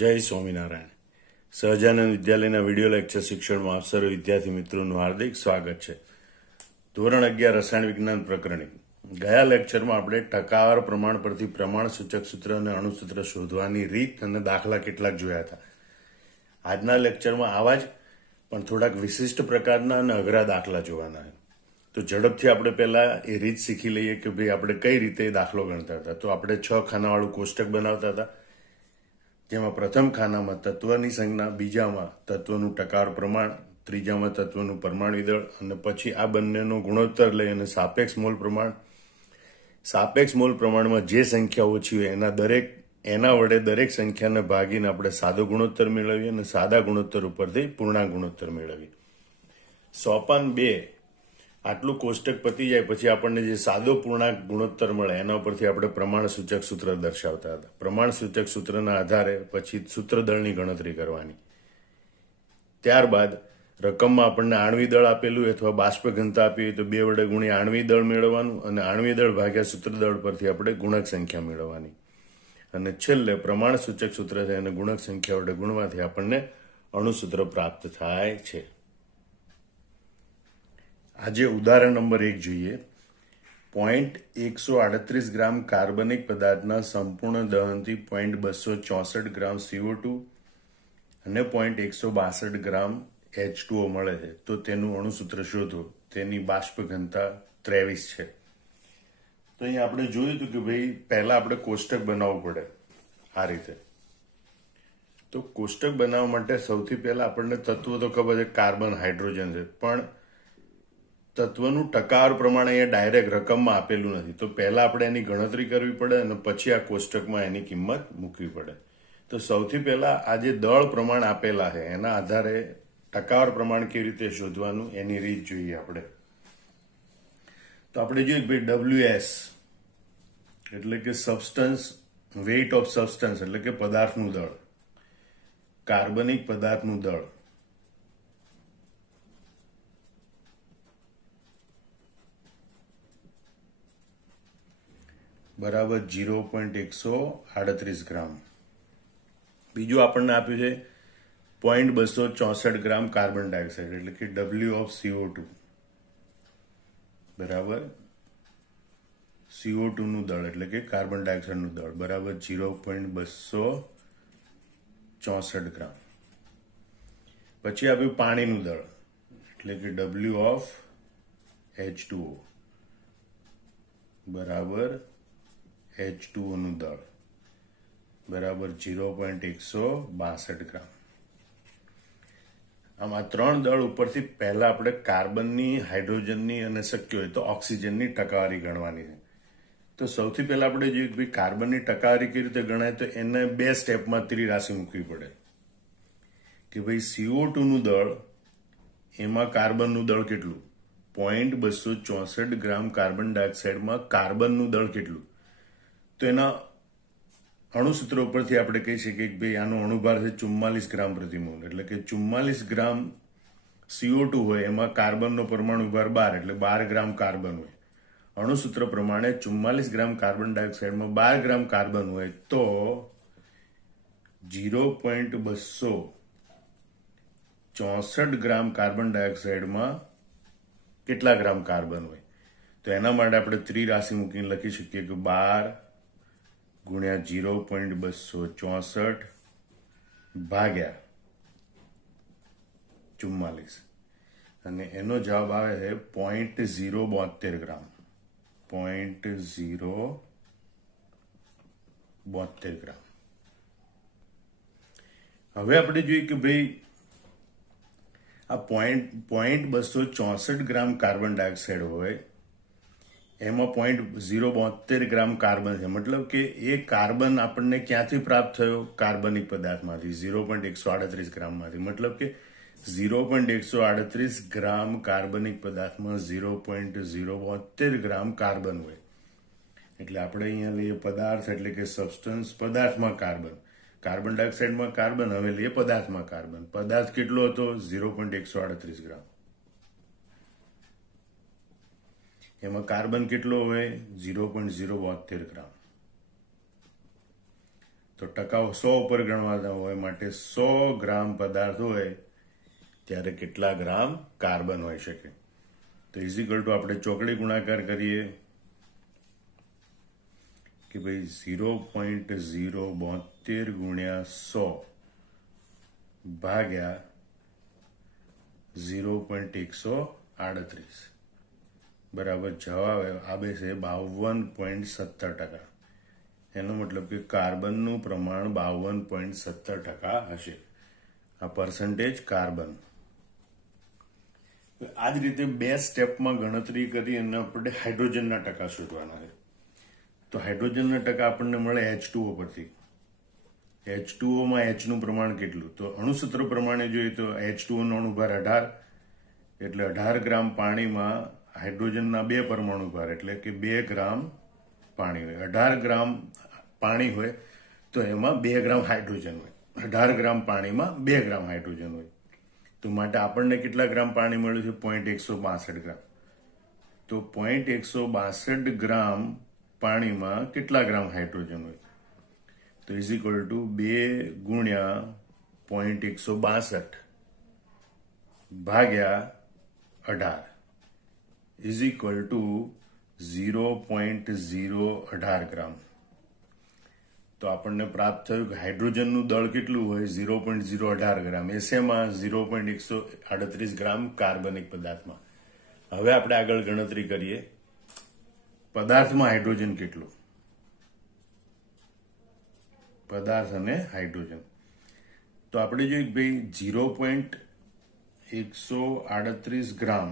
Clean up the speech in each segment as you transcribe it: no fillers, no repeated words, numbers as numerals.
જય સ્વામિનારાયણ. સહજાનંદ વિદ્યાલયના video lecture શિક્ષણમાં આપ સર્વ વિદ્યાર્થી મિત્રોનું હાર્દિક સ્વાગત છે. ધોરણ 11 રસાયણ વિજ્ઞાન પ્રકરણી. ગયા લેક્ચરમાં આપણે ટકાવાર પ્રમાણ પરથી પ્રમાણ સૂચક સૂત્ર અને અણુસૂત્ર શોધવાની રીત અને દાખલા કેટલાક જોયા હતા. આજના લેક્ચરમાં આવા જ પણ થોડાક વિશિષ્ટ પ્રકારના અને અઘરા દાખલા જોવાના છે. તો ઝડપથી આપણે પહેલા એ રીત શીખી લઈએ કે ભાઈ આપણે કઈ રીતે દાખલો ગણતા હતા. તો આપણે 6 ખાનાવાળું કોષ્ટક બનાવતા હતા, જેમાં પ્રથમ ખાનામાં તત્વની સંજ્ઞા, બીજામાં તત્વનું ટકાવાર પ્રમાણ, ત્રીજામાં તત્વનું પરમાણુ દળ અને પછી આ બંનેનો ગુણોત્તર લઈ અને સાપેક્ષ મોલ પ્રમાણ. સાપેક્ષ મોલ પ્રમાણમાં જે સંખ્યા ઓછી હોય એના વડે દરેક સંખ્યાને ભાગીને આપણે સાદો ગુણોત્તર મેળવીએ અને સાદા ગુણોત્તર ઉપરથી પૂર્ણાંક ગુણોત્તર મેળવીએ. સોપાન 2 આટલું કોષ્ટક પતી જાય પછી આપણને જે સાદો પૂર્ણાંક ગુણોત્તર મળે એના ઉપરથી આપણે પ્રમાણ સૂચક સૂત્ર દર્શાવતા હતા. પ્રમાણ સૂચક સૂત્રના આધારે પછી સૂત્રદળની ગણતરી કરવાની. ત્યારબાદ રકમમાં આપણને આણ્વિક દળ આપેલું અથવા બાષ્પ ઘનતા આપી હોય તો 2 વડે ગુણી આણ્વિક દળ મેળવવાનું અને આણ્વિક દળ ભાગ્યા સૂત્રદળ પરથી આપણે ગુણક સંખ્યા મેળવવાની. અને છેલ્લે પ્રમાણ સૂચક સૂત્ર છે અને ગુણક સંખ્યા વડે ગુણવાથી આપણને અણુસૂત્ર પ્રાપ્ત થાય છે. આજે ઉદાહરણ નંબર 1 જોઈએ. 138 ગ્રામ કાર્બનિક પદાર્થના સંપૂર્ણ દહનથી 264 ગ્રામ CO2 અને 162 ગ્રામ H2O મળે છે. તો તેનું અણુસૂત્ર શોધો. તેની બાષ્પ ઘનતા 23 છે. તો અહીંયા આપણે જોયું હતું કે ભાઈ પહેલા આપણે કોષ્ટક બનાવવું પડે આ રીતે. તો કોષ્ટક બનાવવા માટે સૌથી પહેલા આપણને તત્વો તો ખબર છે, કાર્બન, હાઇડ્રોજન છે, પણ તત્વનું ટકાવાર પ્રમાણ અહીંયા ડાયરેક્ટ રકમમાં આપેલું નથી. તો પહેલા આપણે એની ગણતરી કરવી પડે અને પછી આ કોષ્ટકમાં એની કિંમત મૂકવી પડે. તો સૌથી પહેલા આ જે દળ પ્રમાણ આપેલા છે એના આધારે ટકાવાર પ્રમાણ કેવી રીતે શોધવાનું એની રીત જોઈએ આપણે. તો આપણે જોઈએ ભાઈ WS એટલે કે સબસ્ટન્સ, વેઇટ ઓફ સબસ્ટન્સ એટલે કે પદાર્થનું દળ, કાર્બનિક પદાર્થનું દળ બરાબર 0.138 ગ્રામ. બીજું આપણને આપ્યું છે 0.264 ગ્રામ કાર્બન ડાયોક્સાઇડ એટલે કે W ઓફ CO2 બરાબર CO2 નું દળ એટલે કે કાર્બન ડાયોક્સાઇડ નું દળ બરાબર 0.264 ગ્રામ. પછી આપ્યું પાણીનું દળ એટલે કે W ઓફ H2O બરાબર H2O નું દળ બરાબર 0.162 ગ્રામ. આમ આ 3 દળ ઉપરથી પહેલા આપણે કાર્બનની, હાઇડ્રોજનની અને શક્ય હોય તો ઓક્સિજનની ટકાવારી ગણવાની છે. તો સૌથી પહેલા આપણે જોઈએ કે કાર્બનની ટકાવારી કેવી રીતે ગણાય. તો એને 2 સ્ટેપમાં ત્રિરાશિ મૂકવી પડે કે ભાઈ CO2 નું દળ, એમાં કાર્બનનું દળ કેટલું, 0.264 ગ્રામ કાર્બન ડાયોક્સાઇડમાં કાર્બનનું દળ કેટલું. તો એના અણુસૂત્ર ઉપરથી આપણે કહી શકીએ કે ભાઈ આનો અણુભાર છે 44 ગ્રામ પ્રતિ મોલ એટલે કે 44 ગ્રામ CO2 હોય એમાં કાર્બનનો પરમાણુ ભાર 12 એટલે 12 ગ્રામ કાર્બન હોય. અણુસૂત્ર પ્રમાણે 44 ગ્રામ કાર્બન ડાયોક્સાઇડમાં 12 ગ્રામ કાર્બન હોય તો 0.264 ગ્રામ કાર્બન ડાયોક્સાઇડમાં કેટલા ગ્રામ કાર્બન હોય. તો એના માટે આપણે ત્રિરાશિ મૂકીને લખી શકીએ કે 12 ગુણ્યા 0.264 ભાગ્યા 44 અને એનો જવાબ આવે છે 0.072 ગ્રામ. 0.072 ગ્રામ. હવે આપણે જોઈએ કે ભાઈ આ 0.264 ગ્રામ કાર્બન ડાયોક્સાઇડ હોય એમાં 0.072 ગ્રામ કાર્બન છે. મતલબ કે એ કાર્બન આપણને ક્યાંથી પ્રાપ્ત થયો, કાર્બનિક પદાર્થમાંથી 0.138 ગ્રામમાંથી. મતલબ કે 0.138 ગ્રામ કાર્બનિક પદાર્થમાં 0.072 ગ્રામ કાર્બન હોય. એટલે આપણે અહીંયા લઈએ પદાર્થ એટલે કે સબસ્ટન્સ, પદાર્થમાં કાર્બન, કાર્બન ડાયોક્સાઇડમાં કાર્બન, હવે લઈએ પદાર્થમાં કાર્બન. પદાર્થ કેટલો હતો 0.138 ગ્રામ. એમાં કાર્બન કેટલો હોય 0.072 ગ્રામ. તો ટકાઓ 100 ઉપર ગણવાના હોય માટે 100 ગ્રામ પદાર્થ હોય ત્યારે કેટલા ગ્રામ કાર્બન હોઈ શકે? તો ઇઝિકલ ટુ આપણે ચોકડી ગુણાકાર કરીએ કે ભાઈ 0.072 ગુણ્યા 100 ભાગ્યા 0.138 બરાબર જવાબ આવે છે 52.70%. એનો મતલબ કે કાર્બનનું પ્રમાણ 52.70% હશે. આ પર્સન્ટેજ કાર્બન. આ જ રીતે બે સ્ટેપમાં ગણતરી કરી અને આપણે હાઇડ્રોજનના ટકા શોધવાના છે. તો હાઇડ્રોજનના ટકા આપણને મળે H2O પરથી. H2O માં H નું પ્રમાણ કેટલું? તો અણુસૂત્ર પ્રમાણે જોઈએ તો H2O નો અણુભાર 18 એટલે 18 ગ્રામ પાણીમાં હાઇડ્રોજનના 2 પરમાણુ ભાર એટલે કે 2 ગ્રામ પાણી હોય. 18 ગ્રામ પાણી હોય તો એમાં 2 ગ્રામ હાઇડ્રોજન હોય. 18 ગ્રામ પાણીમાં 2 ગ્રામ હાઇડ્રોજન હોય. તો માટે આપણને કેટલા ગ્રામ પાણી મળ્યું છે? 0.162 ગ્રામ. તો 0.162 ગ્રામ પાણીમાં કેટલા ગ્રામ હાઇડ્રોજન હોય? તો ઇઝ ઇક્વલ ટુ 2 ગુણ્યા 0.162 ભાગ્યા 18 ઇઝ ઇક્વલ ટુ 0.018 ગ્રામ. તો આપણને પ્રાપ્ત થયું કે હાઇડ્રોજનનું દળ કેટલું હોય? 0.018 ગ્રામ. એસેમાં 0.138 ગ્રામ કાર્બનિક પદાર્થમાં. હવે આપણે આગળ ગણતરી કરીએ પદાર્થમાં હાઇડ્રોજન કેટલું? પદાર્થ અને હાઇડ્રોજન. તો આપણે જોઈએ ભાઈ 0.138 ગ્રામ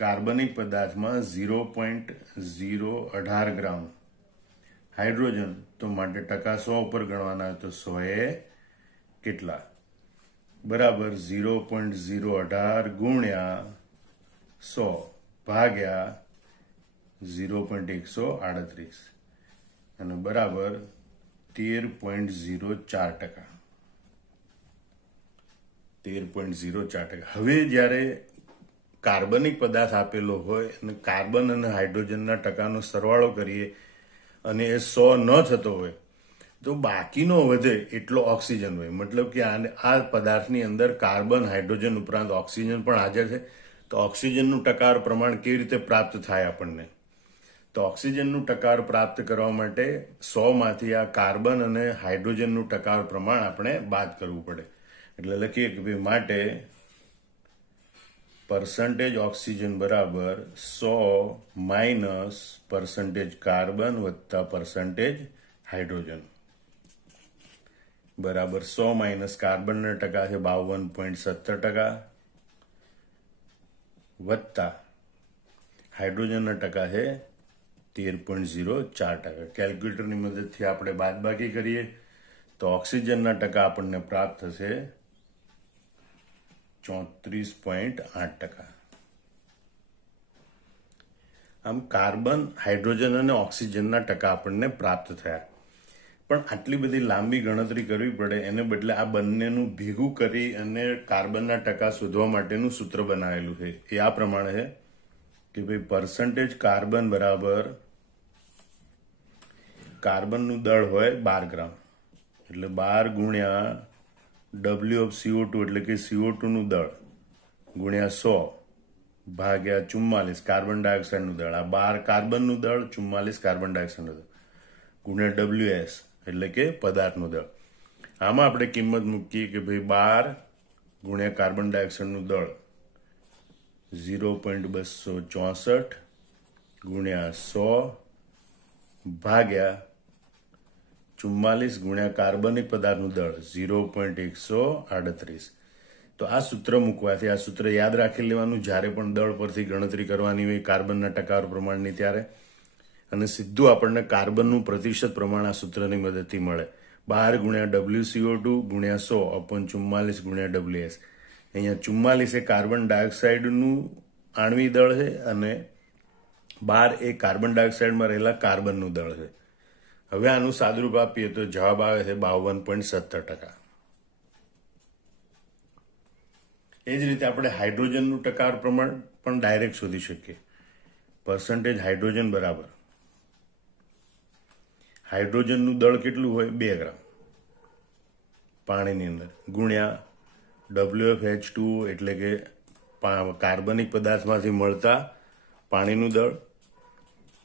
કાર્બનિક પદાર્થમાં 0.018 ગ્રામ હાઇડ્રોજન. તો માટે ટકા 100 ઉપર ગણવાના તો 100 એ કેટલા? બરાબર 0.018 ગુણ્યા 100 ભાગ્યા 0.138 અને બરાબર 13.04%. 13.04%. હવે જ્યારે કાર્બનિક પદાર્થ આપેલો હોય અને કાર્બન અને હાઇડ્રોજનના ટકાનો સરવાળો કરીએ અને એ 100 ન થતો હોય તો બાકીનો વધે એટલો ઓક્સિજન હોય. મતલબ કે આ પદાર્થની અંદર કાર્બન, હાઇડ્રોજન ઉપરાંત ઓક્સિજન પણ હાજર છે. તો ઓક્સિજનનું ટકાર પ્રમાણ કેવી રીતે પ્રાપ્ત થાય આપણને? તો ઓક્સિજનનું ટકાર પ્રાપ્ત કરવા માટે 100 માંથી આ કાર્બન અને હાઇડ્રોજનનું ટકાર પ્રમાણ આપણે બાદ કરવું પડે. એટલે લખીએ કે ભાઈ માટે પરસન્ટેજ ઓક્સિજન બરાબર 100 માઇનસ પરસન્ટેજ કાર્બન વત્તા પરસન્ટેજ હાઇડ્રોજન બરાબર 100 માઇનસ કાર્બનના ટકા છે 52.70% વત્તા હાઇડ્રોજનના ટકા છે 13.04%. કેલ્ક્યુલેટરની મદદથી આપણે બાદબાકી કરીએ તો ઓક્સિજનના ટકા આપણને પ્રાપ્ત થશે 34.8%. આમ કાર્બન, હાઇડ્રોજન અને ઓક્સિજનના ટકા આપણને પ્રાપ્ત થયા. પણ આટલી બધી લાંબી ગણતરી કરવી પડે એને બદલે આ બંનેનું ભેગું કરી અને કાર્બનના ટકા શોધવા માટેનું સૂત્ર બનાવેલું છે. એ આ પ્રમાણે છે કે ભાઈ પરસન્ટેજ કાર્બન બરાબર કાર્બનનું દળ હોય 12 ગ્રામ એટલે 12 ગુણ્યા W of CO2 એટલે કે CO2 નું દળ ગુણ્યા 100 ભાગ્યા 44 કાર્બન ડાયોક્સાઇડનું દળ. આ 12 કાર્બનનું દળ, 44 કાર્બન ડાયોક્સાઇડનું દળ ગુણ્યા WS એટલે કે પદાર્થનું દળ. આમાં આપણે કિંમત મૂકીએ કે ભાઈ 12 ગુણ્યા કાર્બન ડાયોક્સાઇડનું દળ 0.264 ગુણ્યા 100 ભાગ્યા 44 ગુણ્યા કાર્બનિક પદાર્થનું દળ 0.138. તો આ સૂત્ર મૂકવાથી, આ સૂત્ર યાદ રાખી લેવાનું જ્યારે પણ દળ પરથી ગણતરી કરવાની હોય કાર્બનના ટકા પ્રમાણની ત્યારે, અને સીધું આપણને કાર્બનનું પ્રતિશત પ્રમાણ આ સૂત્રની મદદથી મળે. 12 ગુણ્યા WCO2 ગુણ્યા 100 અપોન 44 ગુણ્યા WS. અહીંયા 44 એ કાર્બન ડાયોક્સાઇડનું આણ્વિક દળ છે અને 12 એ કાર્બન ડાયોક્સાઇડમાં રહેલા કાર્બનનું દળ છે. હવે આનું સાદુરૂપ આપીએ તો જવાબ આવે છે 52.70%. એ જ રીતે આપણે હાઇડ્રોજનનું ટકા પ્રમાણ પણ ડાયરેક્ટ શોધી શકીએ. પરસન્ટેજ હાઇડ્રોજન બરાબર હાઇડ્રોજનનું દળ કેટલું હોય 2 ગ્રામ પાણીની અંદર ગુણ્યા WFH2 એટલે કે કાર્બનિક પદાર્થમાંથી મળતા પાણીનું દળ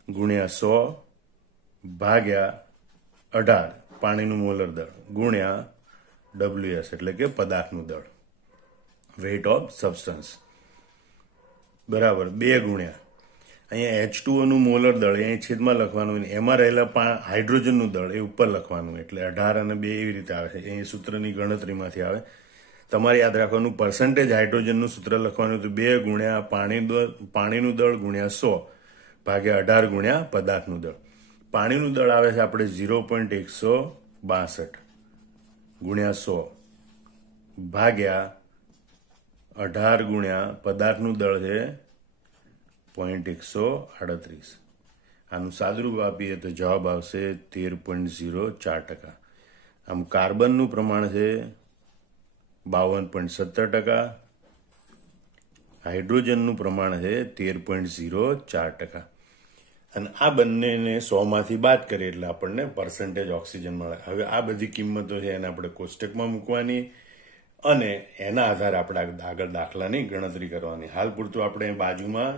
ગુણ્યા 100 ભાગ્યા 18 પાણીનું મોલર દળ ગુણ્યા WS એટલે કે પદાર્થનું દળ વેઇટ ઓફ સબસ્ટન્સ બરાબર 2 ગુણ્યા અહીંયા H2O નું મોલર દળ અહીં છેદમાં લખવાનું એમાં રહેલા હાઇડ્રોજનનું દળ એ ઉપર લખવાનું એટલે 18 અને 2 એવી રીતે આવે છે અહીં સૂત્રની ગણતરીમાંથી આવે તમારે યાદ રાખવાનું પર્સન્ટેજ હાઇડ્રોજનનું સૂત્ર લખવાનું તો 2 ગુણ્યા પાણીનું દળ ગુણ્યા 100 ભાગ્યા 18 ગુણ્યા પદાર્થનું દળ પાણીનું દળ આવે છે આપણે 0.162 ગુણ્યા 100 ભાગ્યા 18 ગુણ્યા પદાર્થનું દળ છે 0.138 આનું સાદુરૂપ આપીએ તો જવાબ આવશે 13.04%. આમ કાર્બનનું પ્રમાણ છે 52.17%, હાઇડ્રોજનનું પ્રમાણ છે 13.04%. અને આ બંનેને 100 માંથી બાદ કરીએ એટલે આપણને પર્સન્ટેજ ઓક્સિજન મળે. હવે આ બધી કિંમતો છે એને આપણે કોષ્ટકમાં મૂકવાની અને એના આધારે આપણે આગળ દાખલાની ગણતરી કરવાની. હાલ પૂરતું આપણે બાજુમાં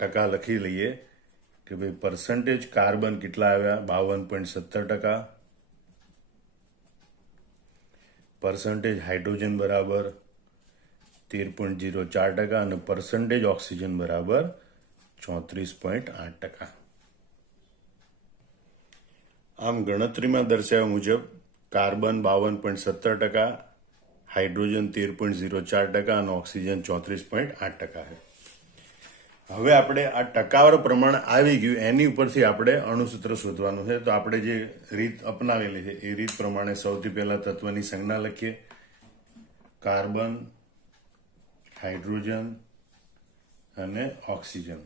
ટકા લખી લઈએ કે ભાઈ પર્સન્ટેજ કાર્બન કેટલા આવ્યા 52.17%, પર્સન્ટેજ હાઇડ્રોજન બરાબર 13.04% અને પર્સન્ટેજ ઓક્સિજન બરાબર 34.8%. આમ ગણતરીમાં દર્શાવ્યા મુજબ કાર્બન 52.17%, હાઇડ્રોજન 13.04% અને ઓક્સિજન 34.8% છે. હવે આપણે આ ટકાવાર પ્રમાણ આવી ગયું એની ઉપરથી આપણે અણુસૂત્ર શોધવાનું છે. તો આપણે જે રીત અપનાવેલી છે એ રીત પ્રમાણે સૌથી પહેલા તત્વની સંજ્ઞા લખીએ. કાર્બન, હાઇડ્રોજન અને ઓક્સિજન.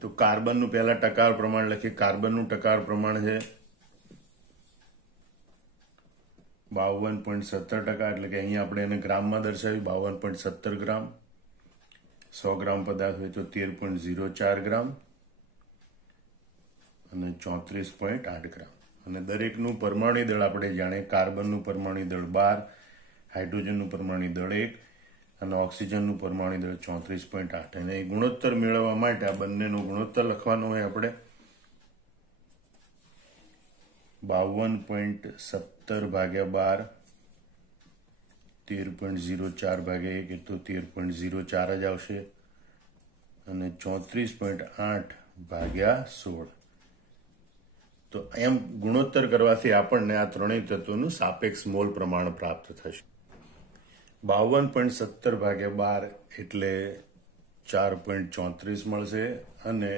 તો કાર્બનનું પહેલા ટકાવાર પ્રમાણ લખીએ. કાર્બનનું ટકાવાર પ્રમાણ છે 52.17%, એટલે કે અહીંયા આપણે એને ગ્રામમાં દર્શાવ્યું 52.17 ગ્રામ. 100 ગ્રામ પદાર્થ હોય તો 13.04 ગ્રામ અને 34.8 ગ્રામ. અને દરેકનું પરમાણુ દળ આપણે જાણીએ. કાર્બનનું પરમાણુ દળ 12, હાઇડ્રોજનનું પરમાણુ દળ 1 અને ઓક્સિજનનું પરમાણુ દળ 34.8. અને એ ગુણોત્તર મેળવવા માટે આ બંનેનો ગુણોત્તર લખવાનો હોય આપણે 52.17 ભાગ્યા 12, 13.04 ભાગ્યા 1 તો 13.04 જ આવશે અને 34.8 ભાગ્યા 16. તો એમ ગુણોત્તર કરવાથી આપણને આ ત્રણેય તત્વોનું સાપેક્ષ મોલ પ્રમાણ પ્રાપ્ત થશે. 52.17 ભાગ્યા 12 એટલે 4.34 મળશે અને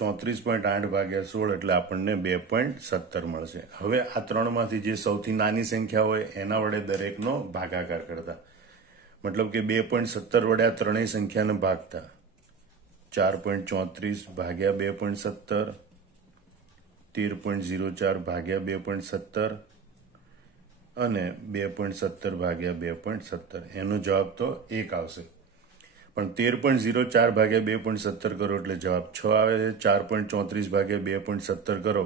34.8 ભાગ્યા 16 એટલે આપણને 2.17 મળશે. હવે આ ત્રણમાંથી જે સૌથી નાની સંખ્યા હોય એના વડે દરેકનો ભાગાકાર કરતા, મતલબ કે 2.17 વડે આ ત્રણેય સંખ્યાને ભાગતા 4.34 ભાગ્યા 2.17, 13.04 ભાગ્યા 2.17 અને 2.17 ભાગ્યા 2.17. એનો જવાબ તો 1 આવશે. પણ 13.04 ભાગ્યા 2.17 કરો એટલે જવાબ 6 આવે છે. 4.34 ભાગ્યા 2.17 કરો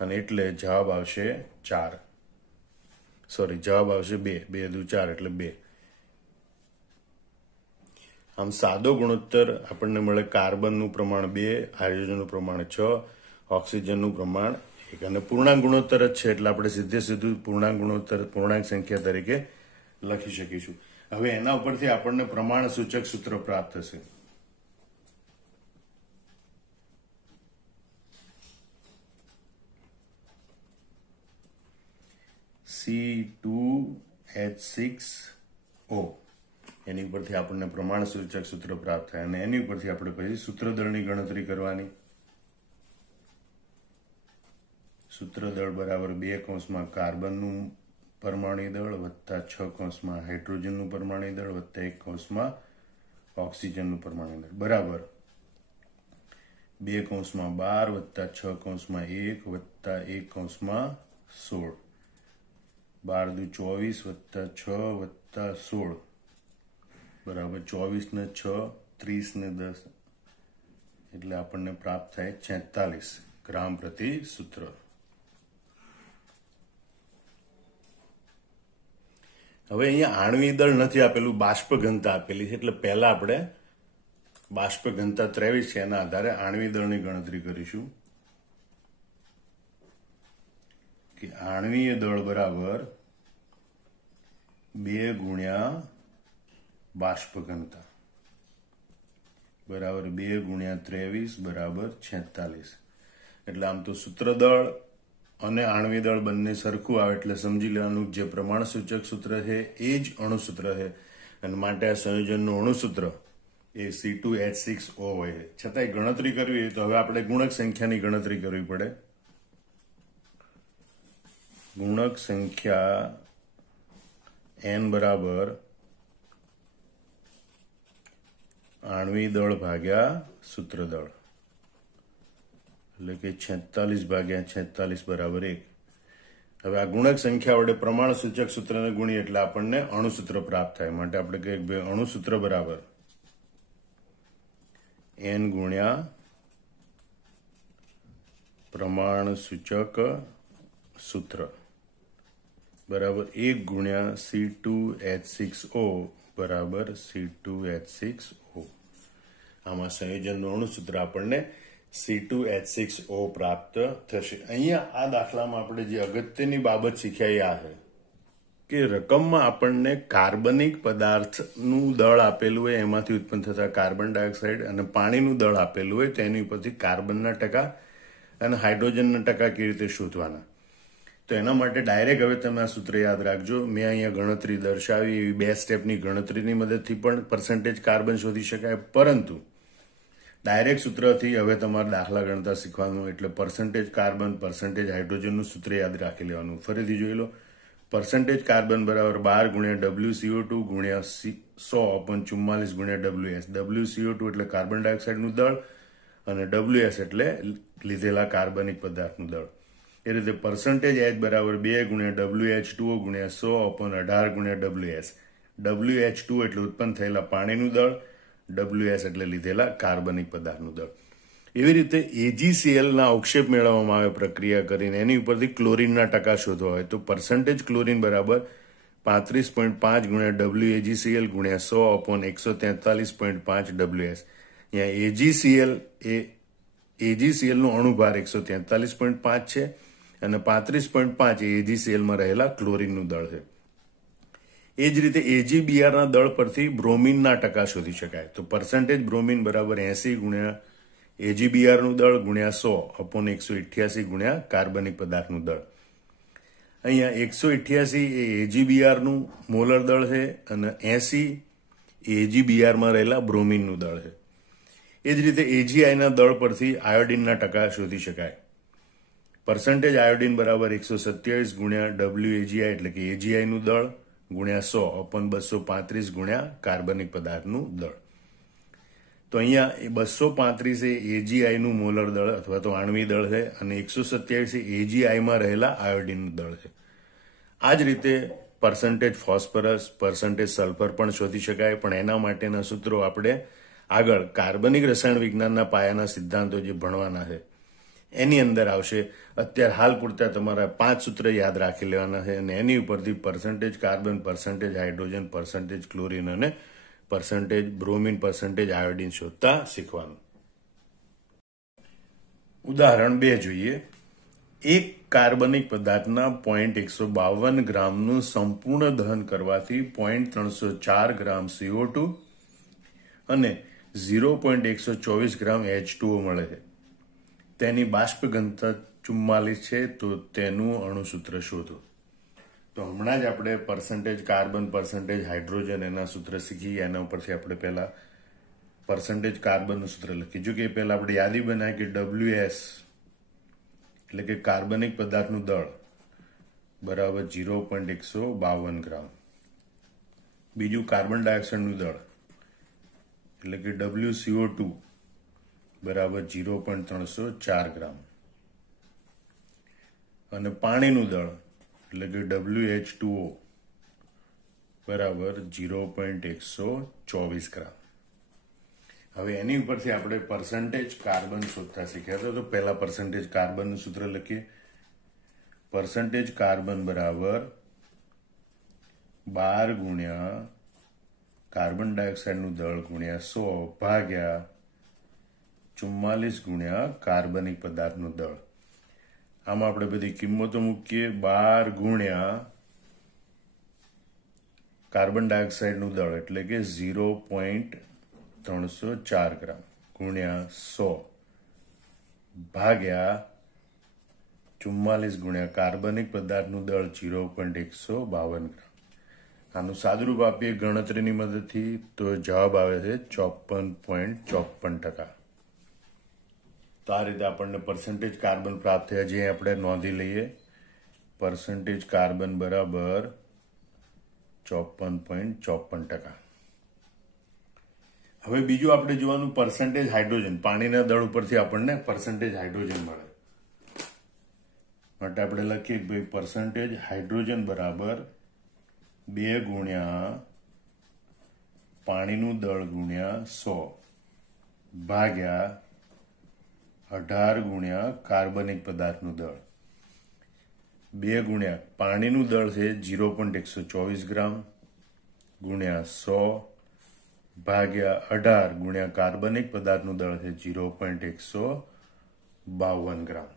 અને એટલે જવાબ આવશે 4. જવાબ આવશે 2. 2 દુ 4 એટલે 2. આમ સાદો ગુણોત્તર આપણને મળે કાર્બનનું પ્રમાણ 2, હાઇડ્રોજનનું પ્રમાણ 6, ઓક્સિજનનું પ્રમાણ 1 અને પૂર્ણાંક ગુણોત્તર જ છે એટલે આપણે સીધું પૂર્ણાંક ગુણોત્તર પૂર્ણાંક સંખ્યા તરીકે લખી શકીશું. હવે એના ઉપરથી આપણને પ્રમાણ સૂચક સૂત્ર પ્રાપ્ત થશે. C2H6O એની ઉપરથી આપણને પ્રમાણ સૂચક સૂત્ર પ્રાપ્ત થાય અને એની ઉપરથી આપણે પછી સૂત્રદળની ગણતરી કરવાની. સૂત્રદળ બરાબર 2 કૌંસમાં કાર્બનનું પરમાણુ દળ વત્તા 6 કૌંસમાં હાઇડ્રોજનનું પરમાણુ દળ વત્તા 1 કૌંસમાં ઓક્સિજનનું પરમાણુ દળ બરાબર 2 કૌંસમાં 12 વત્તા 6 કૌંસમાં 1 વત્તા 1 કૌંસમાં 16, 12 દુ 24 વત્તા 6 વત્તા 16 બરાબર 24 ને 6, 30 ને 10 એટલે આપણને પ્રાપ્ત થાય 46. ગ્રામ પ્રતિ સૂત્ર. હવે અહીંયા આણ્વીય દળ નથી આપેલું, બાષ્પ ઘનતા આપેલી છે, એટલે પહેલા આપણે બાષ્પ ઘનતા 23 છે એના આધારે આણ્વીય દળની ગણતરી કરીશું કે આણ્વીય દળ બરાબર 2 ગુણ્યા બાષ્પ ઘનતા બરાબર 2 ગુણ્યા 23 બરાબર 46. એટલે આમ તો સૂત્ર દળ અને આણ્વીય દળ બંને સરખું આવે એટલે સમજી લેવાનું જે પ્રમાણ સૂચક સૂત્ર છે એ જ અણુસૂત્ર છે, અને માટે આ સંયોજનનું અણુસૂત્ર એ C2H6O હોય છે. છતાંય ગણતરી કરવી હોય તો હવે આપણે ગુણક સંખ્યાની ગણતરી કરવી પડે. ગુણક સંખ્યા n બરાબર આણ્વીય દળ ભાગ્યા સૂત્ર દળ, એટલે કે 46 ભાગ્યા 46 બરાબર 1. હવે આ ગુણક સંખ્યા વડે પ્રમાણ સૂચક સૂત્રને ગુણીએ એટલે આપણને અણુસૂત્ર પ્રાપ્ત થાય. માટે આપણે કહીએ કે અણુસૂત્ર બરાબર n ગુણ્યા પ્રમાણ સૂચક સૂત્ર બરાબર 1 ગુણ્યા C2H6O બરાબર C2H6O. આમાં સંયોજનનું અણુસૂત્ર આપણને C2H6O પ્રાપ્ત થશે. અહીંયા આ દાખલામાં આપણે જે અગત્યની બાબત શીખ્યા એ આ છે કે રકમમાં આપણને કાર્બનિક પદાર્થનું દળ આપેલું હોય, એમાંથી ઉત્પન્ન થતા કાર્બન ડાયોક્સાઇડ, અને પાણીનું દળ આપેલું હોય તેની ઉપરથી કાર્બનના ટકા અને હાઇડ્રોજનના ટકા કેવી રીતે શોધવાના. તો એના માટે ડાયરેક્ટ હવે તમે આ સૂત્ર યાદ રાખજો. મેં અહીંયા ગણતરી દર્શાવી એવી 2 સ્ટેપની ગણતરીની મદદથી પણ પર્સન્ટેજ કાર્બન શોધી શકાય, પરંતુ ડાયરેક્ટ સૂત્રથી હવે તમારે દાખલા ગણતા શીખવાનું, એટલે પર્સન્ટેજ કાર્બન પર્સન્ટેજ હાઇડ્રોજનનું સૂત્ર યાદ રાખી લેવાનું. ફરીથી જોઈ લો. પર્સન્ટેજ કાર્બન બરાબર 12 ગુણ્યા WCO2 ગુણ્યા 100/44 ગુણ્યા WS. WCO2 એટલે કાર્બન ડાયોક્સાઇડનું દળ અને WS એટલે લીધેલા કાર્બનિક પદાર્થનું દળ. એ રીતે પર્સન્ટેજ H બરાબર 2 ગુણ્યા WH2O ગુણ્યા 100/18 ગુણ્યા WS. WH2 એટલે ઉત્પન્ન થયેલા પાણીનું દળ, WS એટલે લીધેલા કાર્બનિક પદાર્થનું દળ. એવી રીતે AgCl ના અવક્ષેપ મેળવવામાં આવે પ્રક્રિયા કરીને, એની ઉપરથી ક્લોરીનના ટકા શોધવા હોય તો પર્સન્ટેજ ક્લોરીન બરાબર 35.5 ગુણ્યા WAgCl ગુણ્યા 100/143.5 WS. અહીંયા AgCl નો અણુભાર 143.5 છે અને 35.5 એ AgCl માં રહેલા ક્લોરીનનું દળ છે. એ જ રીતે AgBr ના દળ પરથી બ્રોમિનના ટકા શોધી શકાય. તો પર્સન્ટેજ બ્રોમિન બરાબર 80 ગુણ્યા AgBr નું દળ ગુણ્યા 100/188 ગુણ્યા કાર્બનિક પદાર્થનું દળ. અહીંયા 188 એ AgBr નું મોલર દળ છે અને 80 એ AgBr માં રહેલા બ્રોમિનનું દળ છે. એ જ રીતે AgI ના દળ પરથી આયોડિનના ટકા શોધી શકાય. પર્સન્ટેજ આયોડિન બરાબર 127 ગુણ્યા WAgI એટલે કે AgI નું દળ ગુણ્યા 100/235 ગુણ્યા કાર્બનિક પદાર્થનું દળ. તો અહીંયા 235 એ AgI નું મોલર દળ અથવા તો આણ્વીય દળ છે અને 127 એ AgI માં રહેલા આયોડિનનું દળ છે. આ જ રીતે પર્સન્ટેજ ફોસ્ફરસ, પર્સન્ટેજ સલ્ફર પણ શોધી શકાય, પણ એના માટેના સૂત્રો આપણે આગળ કાર્બનિક રસાયણ વિજ્ઞાનના પાયાના સિદ્ધાંતો જે ભણવાના છે એની અંદર આવશે. અત્યારે હાલ પૂરતા તમારા 5 સૂત્ર યાદ રાખી લેવાના છે અને એની ઉપરથી percentage carbon, percentage hydrogen, percentage chlorine અને પર્સન્ટેજ બ્રોમિન, પર્સન્ટેજ આયોડિન શોધતા શીખવાનું. ઉદાહરણ 2 જોઈએ. એક કાર્બનિક પદાર્થના 0.152 ગ્રામનું સંપૂર્ણ દહન કરવાથી 0.304 ગ્રામ CO2 અને 0.124 ગ્રામ H2O મળે છે. તેની બાષ્પ ઘનતા 44 છે, તો તેનું અણુસૂત્ર શોધો. તો હમણાં જ આપણે પર્સન્ટેજ કાર્બન, પર્સન્ટેજ હાઇડ્રોજન એના સૂત્ર શીખી. એના ઉપરથી આપણે પહેલા પર્સન્ટેજ કાર્બનનું સૂત્ર લખી. જો કે પહેલા આપણે યાદી બનાવી કે WS એટલે કે કાર્બનિક પદાર્થનું દળ બરાબર 0.152 ગ્રામ. બીજું કાર્બન ડાયોક્સાઇડનું દળ એટલે કે WCO2 બરાબર 0.304 ગ્રામ અને પાણીનું દળ એટલે કે WH2O બરાબર 0.124 ગ્રામ. હવે એની ઉપરથી આપણે પરસેન્ટેજ કાર્બન શોધતા શીખ્યા હતા. તો પહેલા પરસેન્ટેજ કાર્બનનું સૂત્ર લખીએ. પરસેન્ટેજ કાર્બન બરાબર 12 ગુણ્યા કાર્બન ડાયોક્સાઇડનું દળ ગુણ્યા 100 ભાગ્યા 44 ગુણ્યા કાર્બનિક પદાર્થનું દળ. આમાં આપણે બધી કિંમતો મૂકીએ. 12 ગુણ્યા કાર્બન ડાયોક્સાઇડનું દળ એટલે કે 0.304 ગ્રામ ગુણ્યા 100 ભાગ્યા 44 ગુણ્યા કાર્બનિક પદાર્થનું દળ 0.152 ગ્રામ. આનું સાદુરૂપ આપીએ ગણતરીની મદદથી તો જવાબ આવે છે 54.54%. તો આ રીતે આપણને પરસેન્ટેજ કાર્બન પ્રાપ્ત થયા, જે આપણે નોંધી લઈએ. પરસેન્ટેજ કાર્બન બરાબર 54.54%. હવે બીજું આપણે જોવાનું પરસેન્ટેજ હાઇડ્રોજન. પાણીના દળ ઉપરથી આપણને પરસેન્ટેજ હાઇડ્રોજન મળે. માટે આપણે લખીએ ભાઈ પરસેન્ટેજ હાઇડ્રોજન બરાબર 2 ગુણ્યા પાણીનું દળ ગુણ્યા 100 ભાગ્યા 18 ગુણ્યા કાર્બનિક પદાર્થનું દળ. 2 ગુણ્યા પાણીનું દળ છે 0.124 ગ્રામ ગુણ્યા 100 ભાગ્યા 18 ગુણ્યા કાર્બનિક પદાર્થનું દળ છે 0.152 ગ્રામ.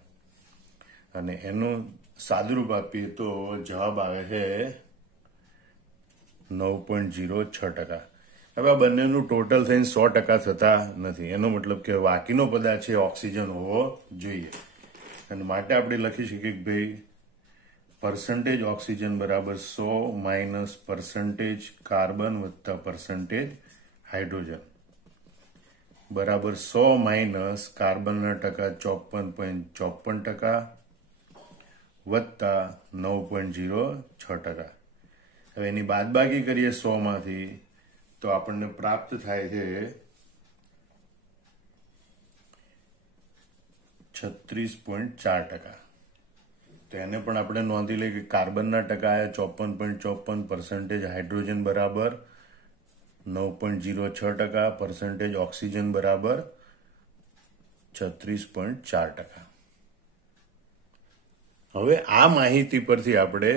અને એનું સાદુરૂપ આપીએ તો જવાબ આવે છે 9.06%. હવે આ બંનેનું ટોટલ થઈને 100% થતા નથી. એનો મતલબ કે બાકીનો પદાર્થ છે ઓક્સિજન હોવો જોઈએ. અને માટે આપણે લખી શકીએ કે ભાઈ પરસેન્ટેજ ઓક્સિજન બરાબર 100 માઇનસ પરસેન્ટેજ કાર્બન વત્તા પરસેન્ટેજ હાઇડ્રોજન બરાબર 100 માઇનસ કાર્બનના ટકા 54.54% વત્તા 9.06%. હવે એની બાદબાકી કરીએ 100 માંથી તો આપણને પ્રાપ્ત થાય છે 36.4%. તો એને પણ આપણે નોંધી લઈએ કે કાર્બનના ટકા આયા 54.54%, પરસેન્ટેજ હાઇડ્રોજન બરાબર 9.06%, પરસેન્ટેજ ઓક્સિજન બરાબર 36.4%. હવે આ માહિતી પરથી આપણે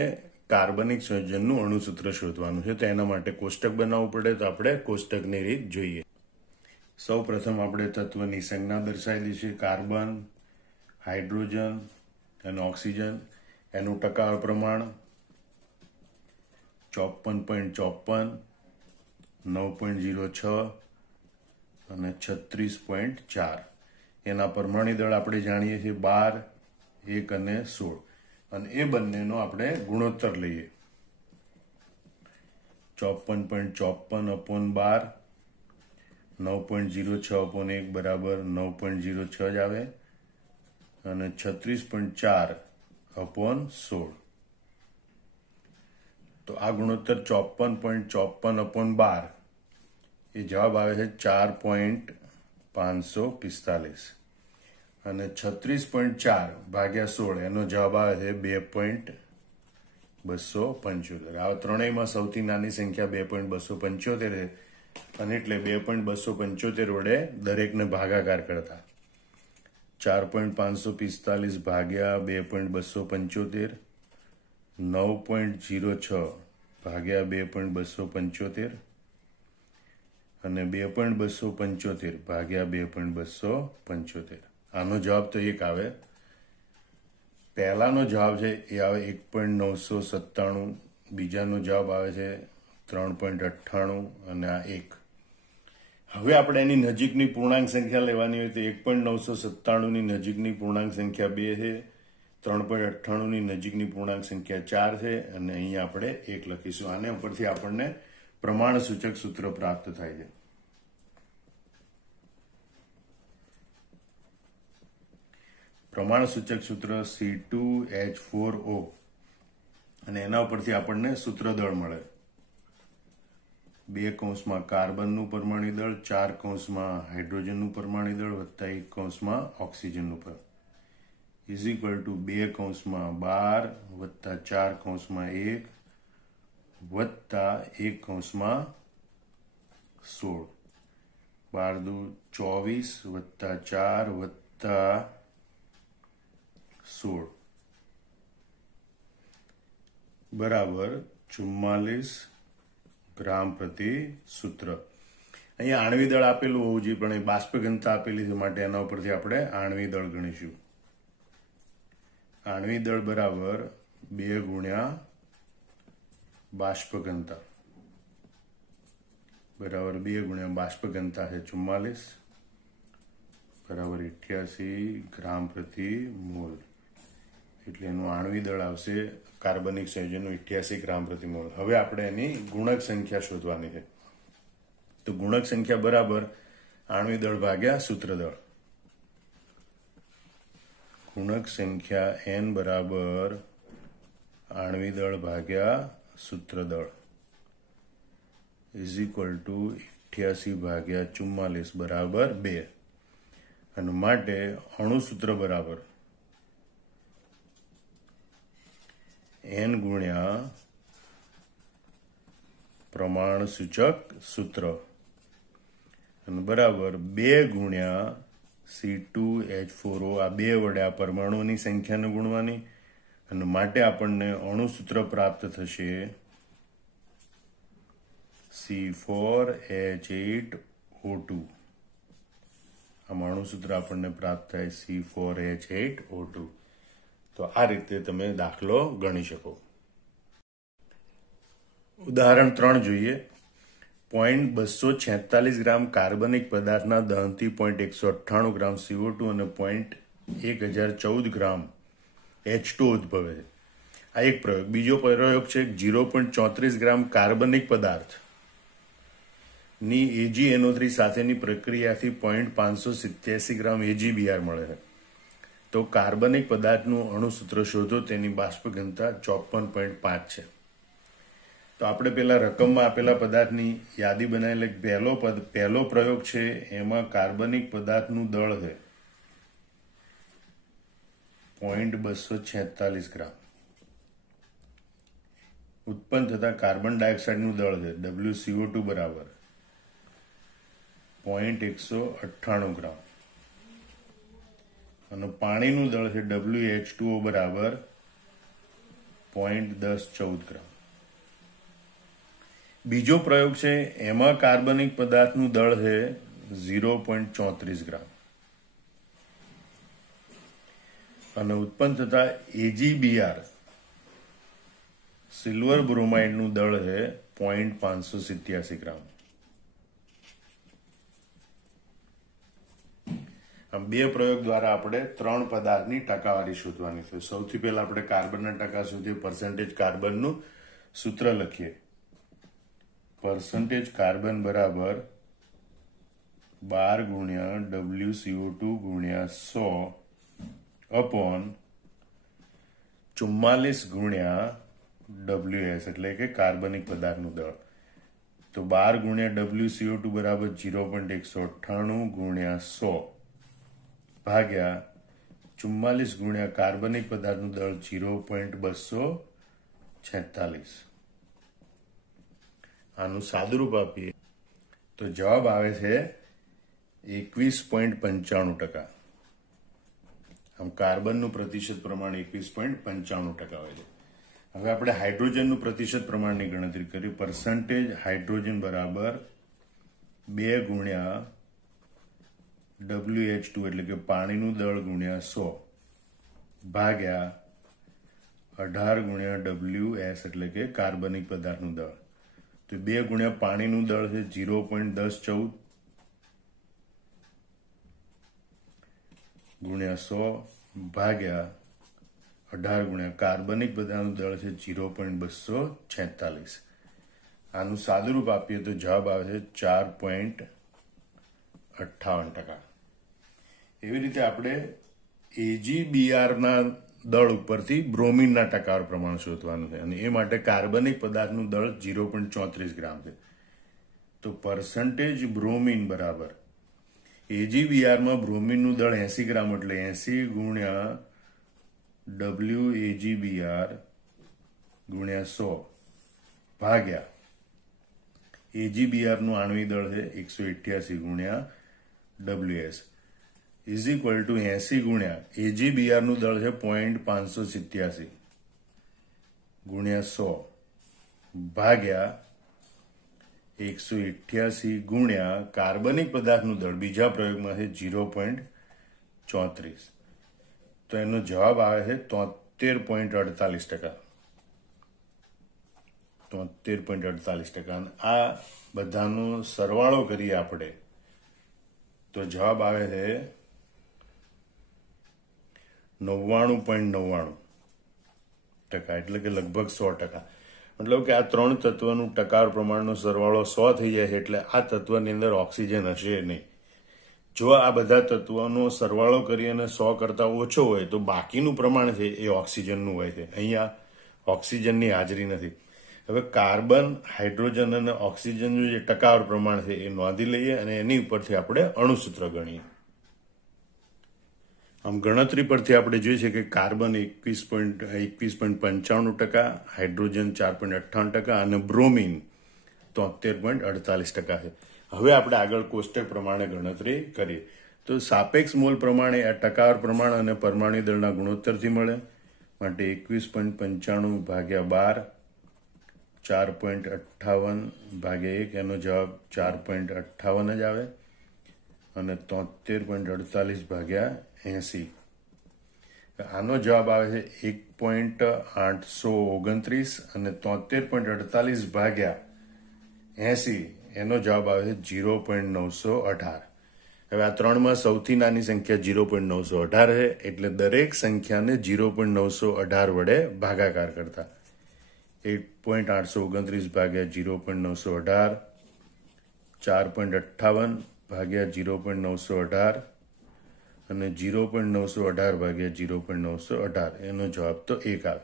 કાર્બનિક સંયોજનનું અણુસૂત્ર શોધવાનું છે. તો એના માટે કોષ્ટક બનાવવું પડે. તો આપણે કોષ્ટકની રીત જોઈએ. સૌ પ્રથમ આપણે તત્વની સંજ્ઞા દર્શાવી દઈશું. કાર્બન, હાઇડ્રોજન અને ઓક્સિજન. એનું ટકા પ્રમાણ 54.54, 9.06 અને 36.4. એના પરમાણુ દળ આપણે જાણીએ છીએ 12, 1 અને 16. અને એ બંનેનો આપણે ગુણોત્તર લઈએ. 54.54/12, 9.06/1 બરાબર 9.06 જ આવે અને 36.4/16. તો આ ગુણોત્તર 54.54/12 એ જવાબ આવે છે 4.545 અને 36.4/16 એનો જવાબ આવે છે 2.275. આ ત્રણેયમાં સૌથી નાની સંખ્યા 2.275 છે અને એટલે 2.275 વડે દરેકને ભાગાકાર કરતા 4.545 ભાગ્યા 2.275, 9.06 ભાગ્યા 2.275 અને 2.275 ભાગ્યા 2.275. આનો જવાબ તો 1 આવે. પહેલાનો જવાબ છે એ આવે 1.997, બીજાનો જવાબ આવે છે 3.98 અને આ 1. હવે આપણે એની નજીકની પૂર્ણાંક સંખ્યા લેવાની હોય તો 1.997 ની નજીકની પૂર્ણાંક સંખ્યા 2 છે, 3.98 ની નજીકની પૂર્ણાંક સંખ્યા 4 છે અને અહીંયા આપણે 1 લખીશું. આને ઉપરથી આપણને પ્રમાણ સૂચક સૂત્ર પ્રાપ્ત થાય છે. પ્રમાણ સૂચક સૂત્ર C2H4O અને એના ઉપરથી આપણને સૂત્ર દળ મળે. 2 કૌંસમાં કાર્બનનું પરમાણુ દળ, 4 કૌંસમાં હાઇડ્રોજનનું પરમાણુ દળ વત્તા 1 કૌંસમાં ઓક્સિજનનું ઇઝ ઇક્વલ ટુ 2 કૌંસમાં 12 વત્તા 4 કૌંસમાં 1 વત્તા 1 કૌંસમાં 16 12 દુ 24 વત્તા 4 વત્તા 16 બરાબર 44 ગ્રામ પ્રતિ સૂત્ર. અહીંયા આણ્વિક દળ આપેલું હોવું જોઈએ, પણ એ બાષ્પ ઘનતા આપેલી છે માટે એના ઉપરથી આપણે આણ્વિક દળ ગણીશું. આણ્વિક દળ બરાબર 2 ગુણ્યા બાષ્પ ઘનતા બરાબર 2 ગુણ્યા બાષ્પ ઘનતા છે 44 બરાબર 88 ગ્રામ પ્રતિ મોલ. એટલે એનું આણ્વિક દળ આવશે કાર્બનિક સંયોજનનું 88 ગ્રામ પ્રતિ મોલ. હવે આપણે એની ગુણક સંખ્યા શોધવાની છે. તો ગુણક સંખ્યા બરાબર આણ્વિક દળ ભાગ્યા સૂત્ર દળ. ગુણક સંખ્યા n બરાબર આણ્વિક દળ ભાગ્યા સૂત્ર દળ ઇઝ ઇક્વલ ટુ 88 ભાગ્યા 44 બરાબર 2. અને માટે અણુ સૂત્ર બરાબર n ગુણ્યા પ્રમાણ સૂચક સૂત્ર અને બરાબર 2 ગુણ્યા C2H4O. આ 2 વડે આ પરમાણુની સંખ્યાને ગુણવાની અને માટે આપણને અણુ સૂત્ર પ્રાપ્ત થશે C4H8O2. આમાં અણુ સૂત્ર આપણને પ્રાપ્ત થાય C4H8O2. તો આ રીતે તમે દાખલો ગણી શકો. ઉદાહરણ 3 જોઈએ. 0.246 ગ્રામ કાર્બનિક પદાર્થના દહનથી 0.198 ગ્રામ CO2 અને 0.1014 ગ્રામ H2O ઉદ્ભવે છે. આ એક પ્રયોગ. બીજો પ્રયોગ છે 0.34 ગ્રામ કાર્બનિક પદાર્થ ની AgNO3 સાથેની પ્રક્રિયાથી 0.587 ગ્રામ AgBr મળે છે. તો કાર્બનિક પદાર્થનું અણુ સૂત્ર શોધો. તેની બાષ્પ ઘનતા 54.5 છે. તો આપણે પેલા રકમમાં આપેલા પદાર્થની યાદી બનાવેલી પહેલો પ્રયોગ છે. એમાં કાર્બનિક પદાર્થનું દળ છે 0.246 ગ્રામ. ઉત્પન્ન થતા કાર્બન ડાયોક્સાઇડનું દળ છે WCO2 બરાબર 0.198 ગ્રામ અને પાણીનું દળ છે WH2O બરાબર 0.1014 ગ્રામ. બીજો પ્રયોગ છે એમાં કાર્બનિક પદાર્થનું દળ છે 0.34 ગ્રામ અને ઉત્પન્ન થતા AgBr સિલ્વર બ્રોમાઇડનું દળ છે 0.587 ગ્રામ. આમ 2 પ્રયોગ દ્વારા આપણે 3 પદાર્થની ટકાવારી શોધવાની છે. સૌથી પહેલા આપણે કાર્બનના ટકા શોધીએ. પર્સન્ટેજ કાર્બનનું સૂત્ર લખીએ. પરસેન્ટેજ કાર્બન બરાબર 12 ગુણ્યા WCO2 ગુણ્યા 100 અપોન 44 ગુણ્યા WS એટલે કે કાર્બનિક પદાર્થનું દળ. તો 12 ગુણ્યા WCO2 બરાબર 0.198 ગુણ્યા 100 ભાગ્યા 44 ગુણ્યા કાર્બનિક પદાર્થનું દળ 0.246. આનું સાદુરૂપ આપીએ તો જવાબ આવે છે 21.95%. આમ કાર્બનનું પ્રતિશત પ્રમાણ 21.95% હોય છે. હવે આપણે હાઇડ્રોજનનું પ્રતિશત પ્રમાણની ગણતરી કરી. પર્સન્ટેજ હાઇડ્રોજન બરાબર 2 ગુણ્યા WH2 એટલે કે પાણીનું દળ ગુણ્યા 100 ભાગ્યા 18 ગુણ્યા WS એટલે કે કાર્બનિક પદાર્થનું દળ. તો 2 ગુણ્યા પાણીનું દળ છે 0.1014 ગુણ્યા 100 ભાગ્યા 18 ગુણ્યા કાર્બનિક પદાર્થનું દળ છે 0.246. આનું સાદુરૂપ આપીએ તો જવાબ આવે છે 4.58%. એવી રીતે આપણે AgBr ના દળ ઉપરથી બ્રોમિનના ટકાવાર પ્રમાણ શોધવાનું છે અને એ માટે કાર્બનિક પદાર્થનું દળ 0.34 ગ્રામ છે. તો પર્સન્ટેજ બ્રોમિન બરાબર AgBr માં બ્રોમિનનું દળ 80 ગ્રામ એટલે 80 ગુણ્યા WAgBr ગુણ્યા 100 ભાગ્યા AgBr નું આણ્વિક દળ છે 188 ગુણ્યા WS ઇઝ ઇક્વલ ટુ 80 ગુણ્યા AgBr નું દળ છે 0.587 ગુણ્યા 100 ભાગ્યા 188 ગુણ્યા કાર્બનિક પદાર્થનું દળ બીજા પ્રયોગમાં છે 0.34, તો એનો જવાબ આવે છે 73.48%. 73.48%. આ બધાનો સરવાળો કરીએ આપણે તો જવાબ આવે છે 99.99%, એટલે કે લગભગ 100%. મતલબ કે આ ત્રણ તત્વનું ટકાર પ્રમાણનો સરવાળો 100 થઈ જાય છે, એટલે આ તત્વની અંદર ઓક્સિજન હશે નહીં. જો આ બધા તત્વોનો સરવાળો કરી અને 100 કરતા ઓછો હોય તો બાકીનું પ્રમાણ છે એ ઓક્સિજનનું હોય છે. અહીંયા ઓક્સિજનની હાજરી નથી. હવે કાર્બન, હાઇડ્રોજન અને ઓક્સિજનનું જે ટકાવાર પ્રમાણ છે એ નોંધી લઈએ અને એની ઉપરથી આપણે અણુસૂત્ર ગણીએ. આમ ગણતરી પરથી આપણે જોઈએ છે કે કાર્બન 21.95%, હાઇડ્રોજન 4.58% અને બ્રોમિન 73.48% છે. હવે આપણે આગળ કોષ્ટક પ્રમાણે ગણતરી કરીએ તો સાપેક્ષ મોલ પ્રમાણે આ ટકાવાર પ્રમાણ અને પરમાણુ દળના ગુણોત્તરથી મળે. માટે 21.95 ભાગ્યા 12, 4.58 ભાગ્યા 1, એનો જવાબ 4.58 જ આવે. અને 73.48 ભાગ્યા 80, આનો જવાબ આવે છે 1.829 અને 73.48 ભાગ્યા 80, એનો જવાબ આવે છે 0.918. હવે આ ત્રણમાં સૌથી નાની સંખ્યા 0.918 છે, એટલે દરેક સંખ્યાને 0.918 વડે ભાગાકાર કરતા 1.829 ભાગ્યા 0.918, 4.58 ભાગ્યા 0.918 અને 0.918 ભાગ્યા 0.918, એનો જવાબ તો 1 આવે.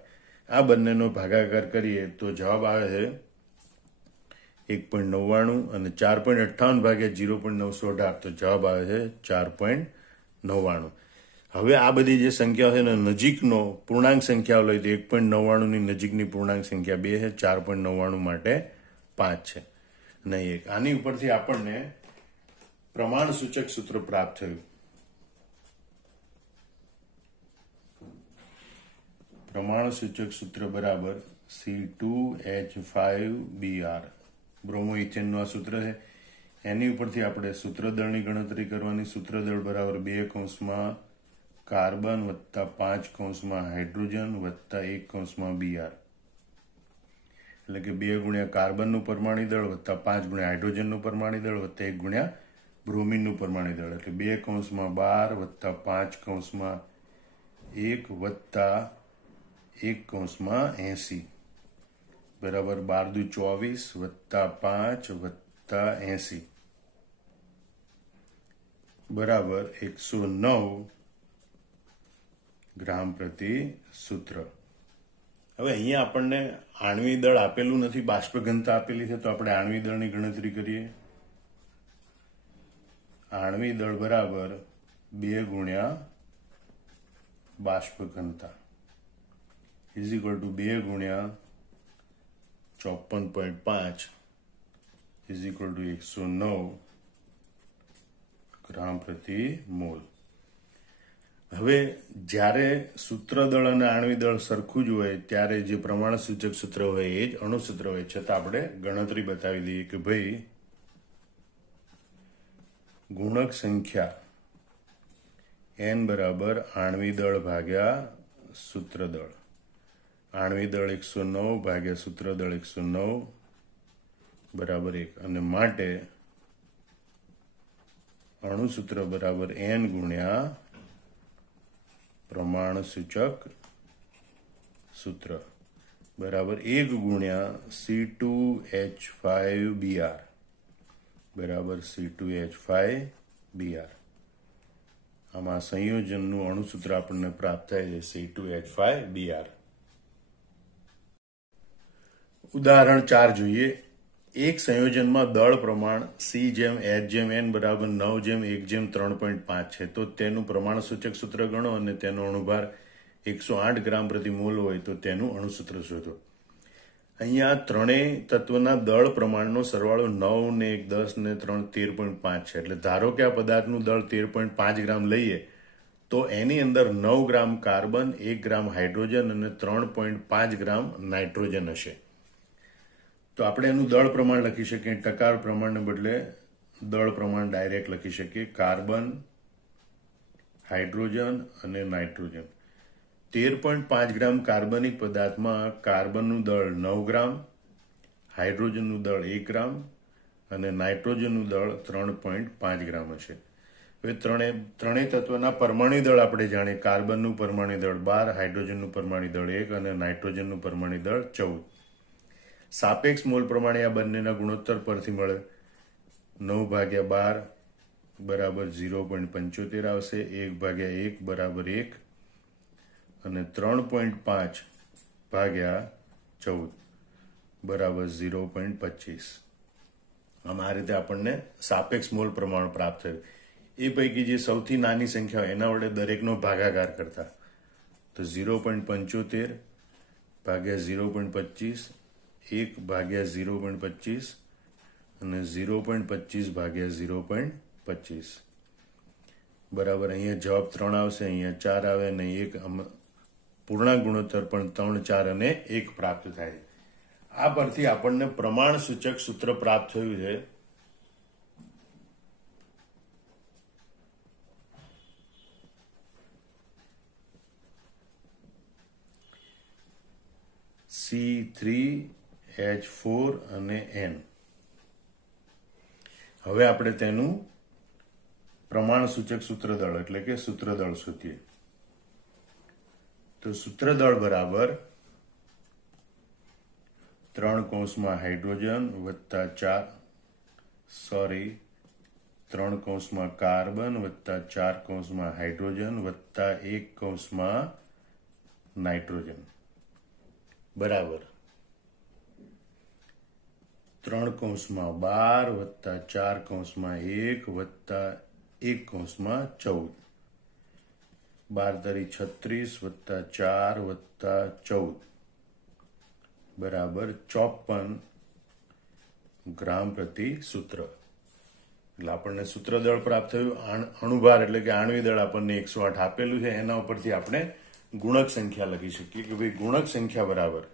આ બંનેનો ભાગાકાર કરીએ તો જવાબ આવે છે 1.99 અને 4.58 ભાગ્યા 0.918, તો જવાબ આવે છે 4.99. હવે આ બધી જે સંખ્યાઓ છે ને નજીકનો પૂર્ણાંક સંખ્યાઓ લઈ તો 1.99 ની નજીકની પૂર્ણાંક સંખ્યા 2 છે, 4.99 માટે 5 છે અને 1. આની ઉપરથી આપણને પ્રમાણ સૂચક સૂત્ર પ્રાપ્ત થયું. પ્રમાણ સૂચક સૂત્ર બરાબર C2H5Br, બ્રોમોઇથેનનું આ સૂત્ર છે. એની ઉપરથી આપણે સૂત્રદળની ગણતરી કરવાની. સૂત્રદળ બરાબર 2 કાર્બન વત્તા 5 હાઇડ્રોજન વત્તા 1 Br, એટલે કે 2 ગુણ્યા કાર્બનનું પરમાણુ દળ વત્તા 5 ગુણ્યા હાઇડ્રોજનનું પરમાણુ દળ વત્તા 1 ગુણ્યા બ્રોમિનનું પરમાણુ દળ, એટલે 2 વત્તા 5 1 વત્તા 1 બરાબર 12 દુ 24 વત્તા 5 વત્તા 80 બરાબર 109 ગ્રામ પ્રતિ સૂત્ર. હવે અહીંયા આપણને આણ્વિક દળ આપેલું નથી, બાષ્પ ઘનતા આપેલી છે, તો આપણે આણ્વિક દળની ગણતરી કરીએ. આણ્વિક દળ બરાબર 2 ગુણ્યા બાષ્પ ઘનતા ઇઝ ઇક્વલ ટુ 2 ગુણ્યા 54.5 ઇઝ ઇક્વલ ટુ 109 ગ્રામ પ્રતિ મોલ. હવે જ્યારે સૂત્રદળ અને આણ્વિક દળ સરખું જ હોય ત્યારે જે પ્રમાણ સૂચક સૂત્ર હોય એ જ અણુસૂત્ર હોય. છતાં આપણે ગણતરી બતાવી દઈએ કે ભાઈ ગુણક સંખ્યા n બરાબર આણ્વિક દળ ભાગ્યા સૂત્રદળ. આણ્વિક દળ 109 ભાગ્યા સૂત્રદળ 109 બરાબર 1, અને માટે અણુસૂત્ર બરાબર n ગુણ્યા પ્રમાણ સૂચક સૂત્ર બરાબર 1 ગુણ્યા C2H5Br બરાબર C2H5Br. આમાં સંયોજનનું અણુસૂત્ર આપણને પ્રાપ્ત થાય છે C2H5Br. ઉદાહરણ 4 જોઈએ. એક સંયોજનમાં દળ પ્રમાણ C/H/N બરાબર 9/1/3.5 છે, તો તેનું પ્રમાણ સૂચક સૂત્ર ગણો અને તેનો અણુભાર 108 ગ્રામ પ્રતિ મોલ હોય તો તેનું અણુસૂત્ર શોધો. અહીંયા ત્રણેય તત્વના દળ પ્રમાણનો સરવાળો 9 ને 1 10 ને 3 13.5 છે. એટલે ધારો કે આ પદાર્થનું દળ 13.5 ગ્રામ લઈએ તો એની અંદર 9 ગ્રામ કાર્બન, 1 ગ્રામ હાઇડ્રોજન અને 3.5 ગ્રામ નાઇટ્રોજન હશે. તો આપણે એનું દળ પ્રમાણ લખી શકીએ. ટકા પ્રમાણને બદલે દળ પ્રમાણ ડાયરેક્ટ લખી શકીએ. કાર્બન, હાઇડ્રોજન અને નાઇટ્રોજન. 13.5 ગ્રામ કાર્બનિક પદાર્થમાં કાર્બનનું દળ 9 ગ્રામ, હાઇડ્રોજનનું દળ 1 ગ્રામ અને નાઇટ્રોજનનું દળ 3.5 ગ્રામ હશે. હવે ત્રણેય તત્વના પરમાણુ દળ આપણે જાણીએ. કાર્બનનું પરમાણુ દળ 12, હાઇડ્રોજનનું પરમાણુ દળ 1 અને નાઇટ્રોજનનું પરમાણુ દળ 14. સાપેક્ષ મોલ પ્રમાણે આ બંનેના ગુણોત્તર પરથી મળે 9/12 બરાબર 0.75 આવશે, 1/1 બરાબર 1 અને 3.5 ભાગ્યા 14 બરાબર 0.25. આમ આ રીતે આપણને સાપેક્ષ મોલ પ્રમાણ પ્રાપ્ત થયું. એ પૈકી જે સૌથી નાની સંખ્યા હોય એના વડે દરેકનો ભાગાકાર કરતા. તો 0.75 ભાગ્યા 0.25, 1 ભાગ્યા 0.25 અને 0.25 ભાગ્યા 0.25 બરાબર. અહીંયા જવાબ 3 આવશે, અહીંયા 4 આવે અને 1 પૂર્ણાંક ગુણોત્તર પણ 3, 4 અને 1 પ્રાપ્ત થાય. આ પરથી આપણને પ્રમાણ સૂચક સૂત્ર પ્રાપ્ત થયું છે. C3H4 અને N. હવે આપણે તેનું પ્રમાણ સૂચક સૂત્રદળ એટલે કે સૂત્રદળ શોધીએ. તો સૂત્રદળ બરાબર 3 કૌંસમાં હાઇડ્રોજન વત્તા 3 કૌંસમાં કાર્બન વત્તા 4 કૌંસમાં હાઇડ્રોજન વત્તા 1 કૌંસમાં નાઇટ્રોજન બરાબર 3 કૌંસમાં 12 વત્તા 4 કૌંસમાં 1 વત્તા 1 કૌંસમાં 14. 12 તરી 36 વત્તા 4 વત્તા 14 બરાબર 54 ગ્રામ પ્રતિ સૂત્ર. એટલે આપણને સૂત્રદળ પ્રાપ્ત થયું. અણુભાર એટલે કે આણ્વિક દળ આપણને 108 આપેલું છે. એના ઉપરથી આપણે ગુણક સંખ્યા લખી શકીએ કે ભાઈ ગુણક સંખ્યા બરાબર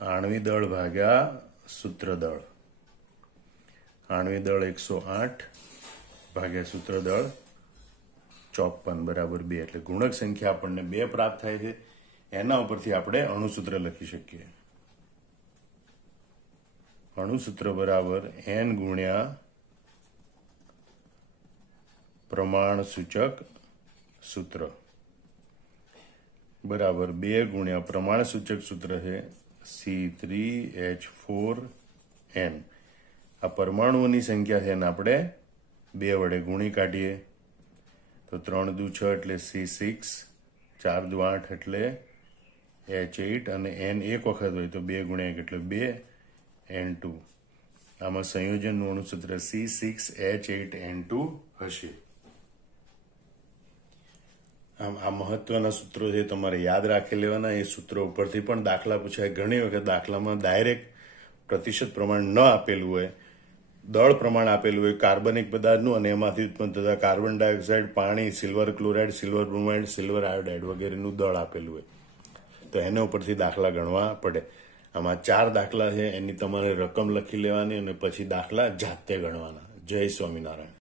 આણ્વિક દળ ભાગ્યા સૂત્રદળ. આણ્વિક દળ 108 ભાગ્યા સૂત્રદળ 54 બરાબર 2. એટલે ગુણક સંખ્યા આપણને 2 પ્રાપ્ત થાય છે. એના ઉપરથી આપણે અણુસૂત્ર લખી શકીએ. અણુસૂત્ર બરાબર N ગુણ્યા પ્રમાણ સૂચક સૂત્ર બરાબર 2 ગુણ્યા પ્રમાણ સૂચક સૂત્ર છે C3H4N. આ પરમાણુઓની સંખ્યા છે એને આપણે 2 વડે ગુણી કાઢીએ. તો 3 દુ 6 એટલે C6, 4 દુ 8 એટલે H8 અને N એક વખત હોય તો 2 ગુણ્યા 1 એટલે 2 N2. આમાં સંયોજનનું અણુસૂત્ર C6H8N2 હશે. આમ આ મહત્વના સૂત્રો છે તમારે યાદ રાખી લેવાના. એ સૂત્રો ઉપરથી પણ દાખલા પૂછાય. ઘણી વખત દાખલામાં ડાયરેક્ટ પ્રતિશત પ્રમાણ ન આપેલું હોય, દળ પ્રમાણ આપેલું હોય કાર્બનિક પદાર્થનું અને એમાંથી ઉત્પન્ન થતા કાર્બન ડાયોક્સાઇડ, પાણી, silver chloride, silver bromide, silver iodide વગેરેનું દળ આપેલું હોય તો એના ઉપરથી દાખલા ગણવા પડે. આમાં 4 દાખલા છે, એની તમારે રકમ લખી લેવાની અને પછી દાખલા જાતે ગણવાના. જય સ્વામિનારાયણ.